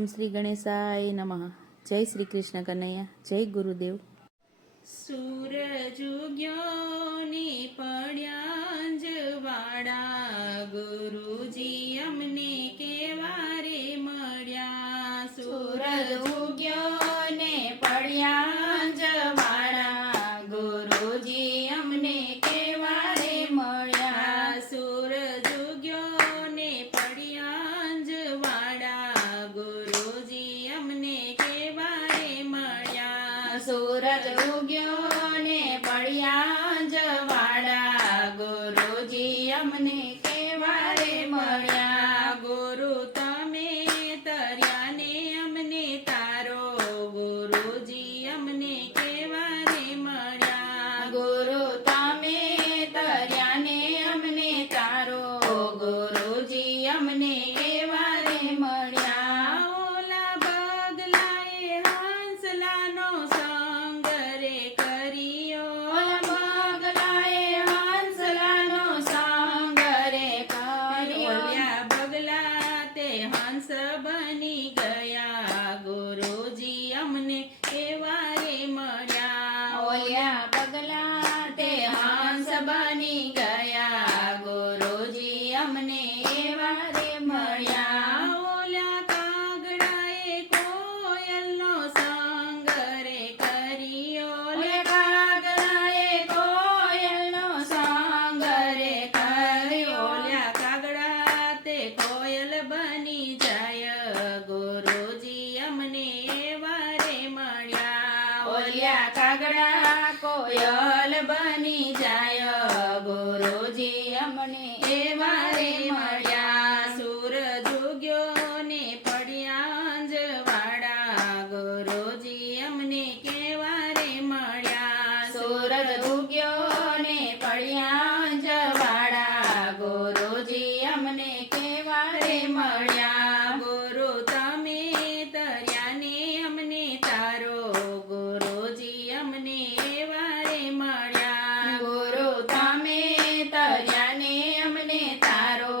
ઓમ શ્રી ગણેશાય નમઃ. જય શ્રી કૃષ્ણ કનૈયા. જય ગુરુદેવ. સૂરજ ઉગ્યો ને પડ્યા અંજવાળા, ગુરુજી અમને કેવા રે મળ્યા. સૂરજ ઉગ્યો ને પડ્યા અંજવાળા, ગુરુજી અમને કેવા રે મળ્યા. સૂરજ ઉગ્યો ને પડ્યા અંજવાળા, ગુરુજી અમને કેવા રે મળ્યા. સૂરજ ઉગ્યો ને પડ્યા અંજવાળા, ગુરુજી અમને કેવા રે મળ્યા. ગુરુ તમે તર્યા ને અમને તારો, ગુરુજી અમને કેવા રે મળ્યા. ગુરુ તમે તર્યા ને અમને તારો, ગુરુજી અમને કેવા રે મળ્યા. ઓલા બગલાએ હંસલાનો સંગ રે કર્યો, ઓલા બગલાએ હંસલાનો સંગ રે કર્યો. ઓલ્યા બગલા તે હંસ બની ગયા, ગુરુજી અમને કેવા રે મળ્યા. ઓલ્યા બગલા તે હંસ બની ગયા, ગુરુજી અમને એવા રે મળ્યા. ઓલા કાગડાએ કોયલનો સંગ રે કર્યો, ઓલ્યા કાગડાએ કોયલનો સંગ રે કર્યો. ઓલ્યા કાગડા તે કોયલ બની જાય, ગુરુજી અમને એવા રે મળ્યા. ઓલ્યા કાગડા કોયલ બની જાય, ગુરુજી અમને એવા રે મળ્યા. સૂરજ ઉગ્યો ને પડ્યા અંજવાળા, ગુરુજી અમને કેવા રે મળ્યા. સૂરજ ઉગ્યો ને પડ્યા અંજવાળા, ગુરુજી અમને કેવા રે મળ્યા. ગુરુ તમે તર્યા ને અમને તારો, ગુરુજી અમને એવા રે મળ્યા. ગુરુ તમે તર્યા ને અમને તારો,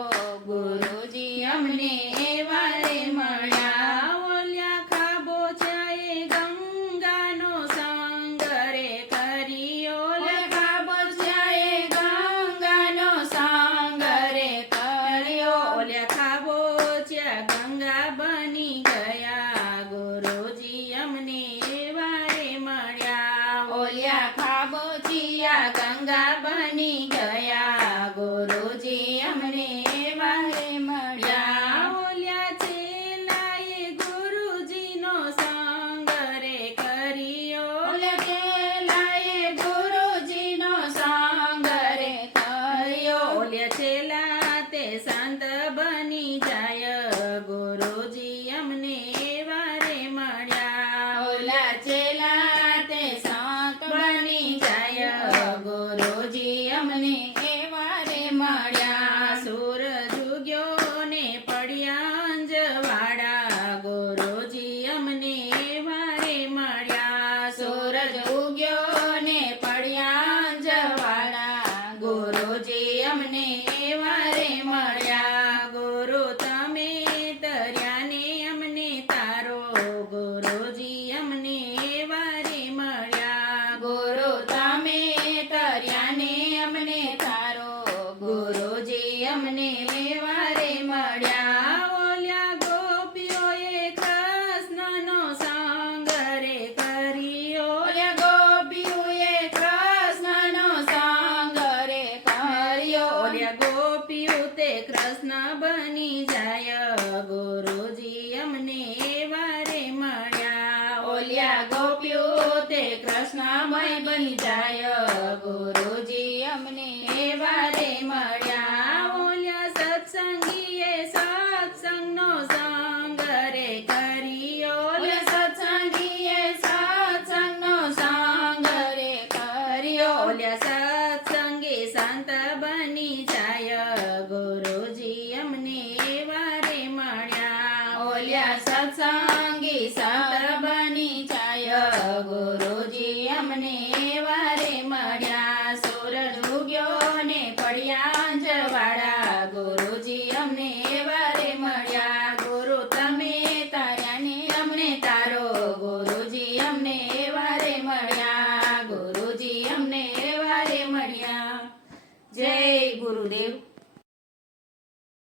ગુરુજી અમને એવા રે મળ્યા. ઓલ્યા ખાબોચાએ ગંગાનો સંગ રે કર્યો, ઓલ્યા ખાબોચિયાએ ગંગાનો સંગ રે કર્યો. ઓલ્યા ખાબોચિયા ગંગા બની ગયા, ગુરુજી અમને એવા રે મળ્યા. ઓલ્યા ખાબોચિયા ગંગા બની ગયા, ગુરુજી અમને એવા રે મળ્યા. ઓલ્યા ચેલાએ ગુરુજીનો સંગ રે કર્યો, ઓલ્યા ચેલાએ ગુરુજીનો સંગ રે કર્યો. ઓલ્યા ચેલા તે સંત બની જાય, ગુરુજી અમને એવા રે મળ્યા. ઓલા ચેલા તે સંત બની જાય, ગુરુજી અમને એવા રે મળ્યા. સૂરજ ઉગ્યો ને પડ્યા અંજવાળા, ગુરુજી અમને એવા રે મળ્યા. સૂરજ ઉગ્યો ને પડ્યા અંજવાળા, ગુરુજી અમને એવા રે મળ્યા. ગુરુ તમે તર્યા ને અમને તારો, ગુરુજી અમને એવા રે મળ્યા. ગુરુ તમે તર્યા ને અમને તારો, ગુરુજી અમને એવા રે મળ્યા. ઓલ્યા ગોપીઓએ કૃષ્ણનો સંગ રે કર્યો, ઓલ્યા ગોપીઓએ કૃષ્ણનો સંગ રે કર્યો. ઓલ્યા ગોપીઓ તે કૃષ્ણ બની જાય, ગુરુજી અમને એવા રે મળ્યા. ઓલ્યા ગોપીઓ તે કૃષ્ણમય બની જાય, ગુરુજી અમને એવા રે મળ્યા. ઓલ્યા સત્સંગીએ સત્સંગનો સંગ રે કર્યો, ઓલ્યા સત્સંગીએ સત્સંગનો સંગ રે કર્યો. ઓલ્યા સત્સંગી સંત બની જાય, ગુરુજી અમને એવા રે મળ્યા. ઓલ્યા સત્સંગી સંત બની જાય, ગુરુજી અમને એવા રે મળ્યા. સૂરજ ઉગ્યો ને પડ્યા અંજવાળા, ગુરુજી અમને એવા રે મળ્યા. ગુરુ તમે તર્યા ગુરુદેવ